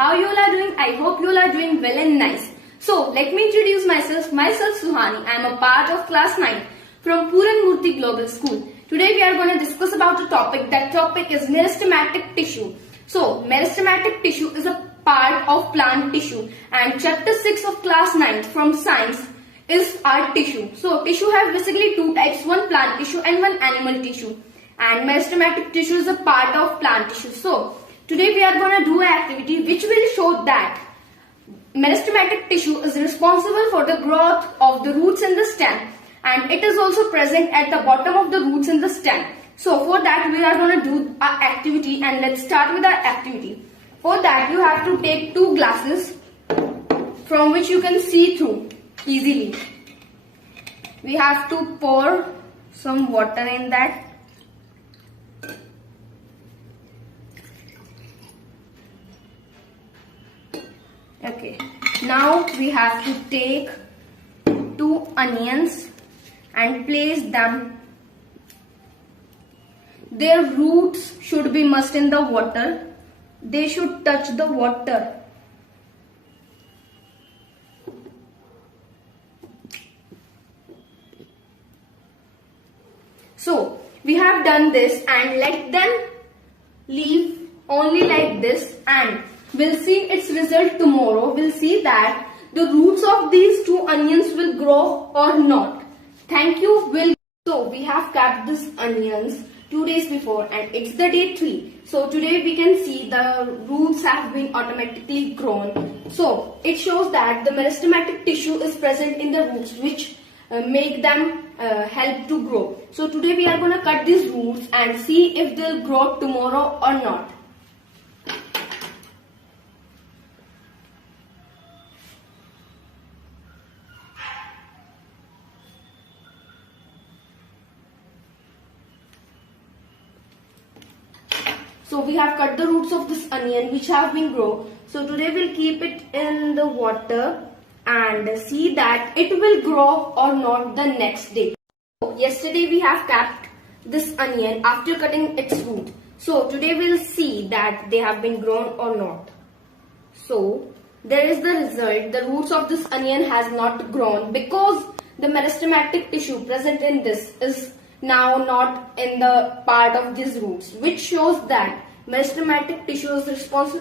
how you all are doing? I hope you all are doing well and nice. So let me introduce myself. Myself Suhani. I am a part of class 9 from Puran Murti Global School. Today we are going to discuss about a topic. That topic is meristematic tissue. So meristematic tissue is a part of plant tissue, and chapter 6 of class 9 from science is our tissue. So tissue has basically two types, one plant tissue and one animal tissue. And meristematic tissue is a part of plant tissue. So today we are going to do an activity which will show that meristematic tissue is responsible for the growth of the roots in the stem, and it is also present at the bottom of the roots in the stem. So for that we are going to do our activity, and let's start with our activity. For that you have to take two glasses from which you can see through easily. We have to pour some water in that. Okay, now we have to take two onions and place them. Their roots should be immersed in the water. They should touch the water. So we have done this, and let them leave only like this, and we'll see its result tomorrow. We'll see that the roots of these two onions will grow or not. Thank you. So we have kept these onions 2 days before, and it's the day 3. So today we can see the roots have been automatically grown. So it shows that the meristematic tissue is present in the roots, which make them help to grow. So today we are going to cut these roots and see if they'll grow tomorrow or not. So we have cut the roots of this onion which have been grown. So today we'll keep it in the water and see that it will grow or not the next day. So yesterday we have kept this onion after cutting its root. So today we'll see that they have been grown or not. So there is the result. The roots of this onion has not grown because the meristematic tissue present in this is now not in the part of these roots, which shows that meristematic tissue is responsible